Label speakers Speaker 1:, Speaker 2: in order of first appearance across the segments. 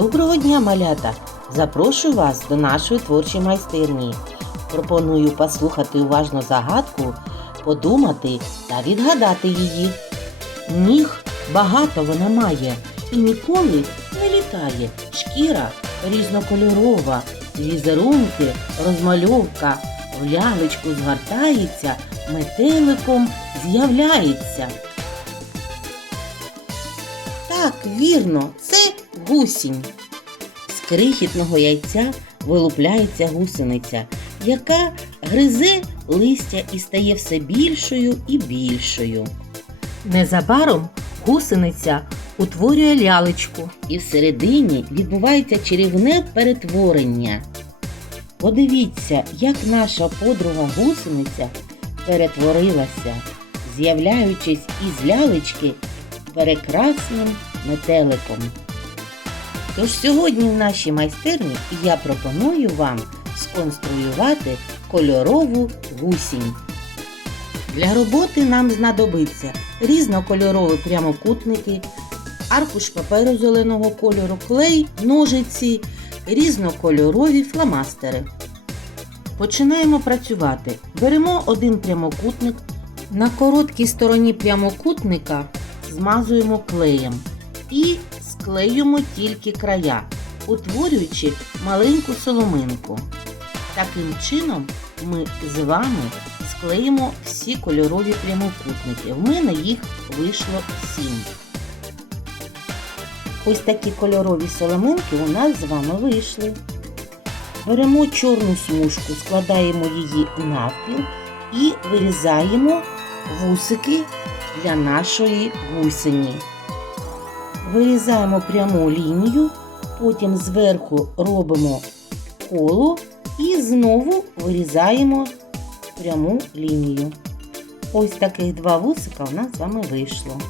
Speaker 1: Доброго дня, малята! Запрошую вас до нашої творчої майстерні. Пропоную послухати уважно загадку, подумати та відгадати її. Ніг багато вона має і ніколи не літає. Шкіра різнокольорова, візерунки, розмальовка, в лялечку згортається, метеликом з'являється. Так, вірно, це гусінь. З крихітного яйця вилупляється гусениця, яка гризе листя і стає все більшою і більшою. Незабаром гусениця утворює лялечку, і всередині відбувається чарівне перетворення. Подивіться, як наша подруга гусениця перетворилася, з'являючись із лялечки прекрасним метеликом. Тож сьогодні в нашій майстерні я пропоную вам сконструювати кольорову гусінь. Для роботи нам знадобиться різнокольорові прямокутники, аркуш паперу зеленого кольору, клей, ножиці, різнокольорові фломастери. Починаємо працювати. Беремо один прямокутник. На короткій стороні прямокутника змазуємо клеєм і склеюємо тільки края, утворюючи маленьку соломинку. Таким чином ми з вами склеїмо всі кольорові прямокутники. В мене їх вийшло 7. Ось такі кольорові соломинки у нас з вами вийшли. Беремо чорну смужку, складаємо її навпіл і вирізаємо вусики для нашої гусені. Вирізаємо пряму лінію, потім зверху робимо коло і знову вирізаємо пряму лінію. Ось таких два вусика у нас з вами вийшло.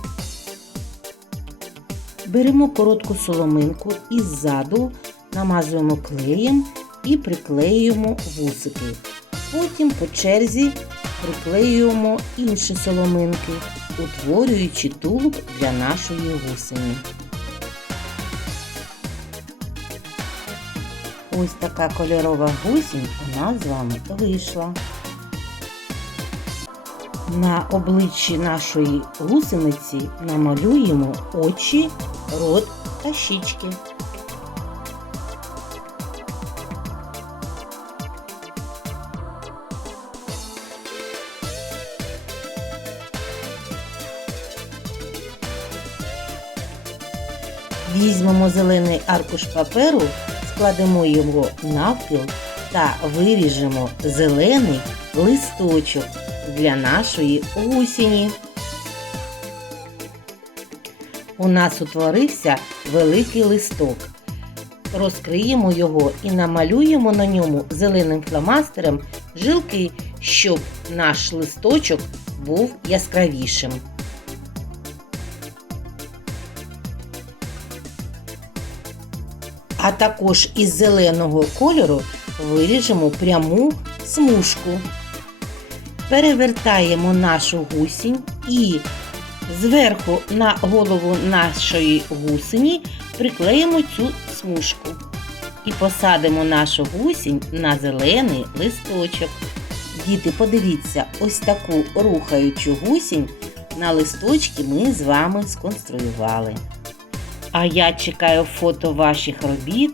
Speaker 1: Беремо коротку соломинку і ззаду намазуємо клеєм і приклеюємо вусики. Потім по черзі приклеюємо інші соломинки, утворюючи тулуб для нашої гусені. Ось така кольорова гусінь у нас з вами вийшла. На обличчі нашої гусениці намалюємо очі, рот та щічки. Візьмемо зелений аркуш паперу, складемо його навпіл та виріжемо зелений листочок для нашої гусіні. У нас утворився великий листок. Розкриємо його і намалюємо на ньому зеленим фломастером жилки, щоб наш листочок був яскравішим. А також із зеленого кольору виріжемо пряму смужку. Перевертаємо нашу гусінь і зверху на голову нашої гусені приклеїмо цю смужку. І посадимо нашу гусінь на зелений листочок. Діти, подивіться, ось таку рухаючу гусінь на листочки ми з вами сконструювали. А я чекаю фото ваших робіт.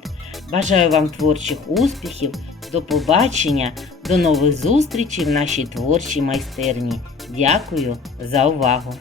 Speaker 1: Бажаю вам творчих успіхів. До побачення, до нових зустрічей в нашій творчій майстерні. Дякую за увагу!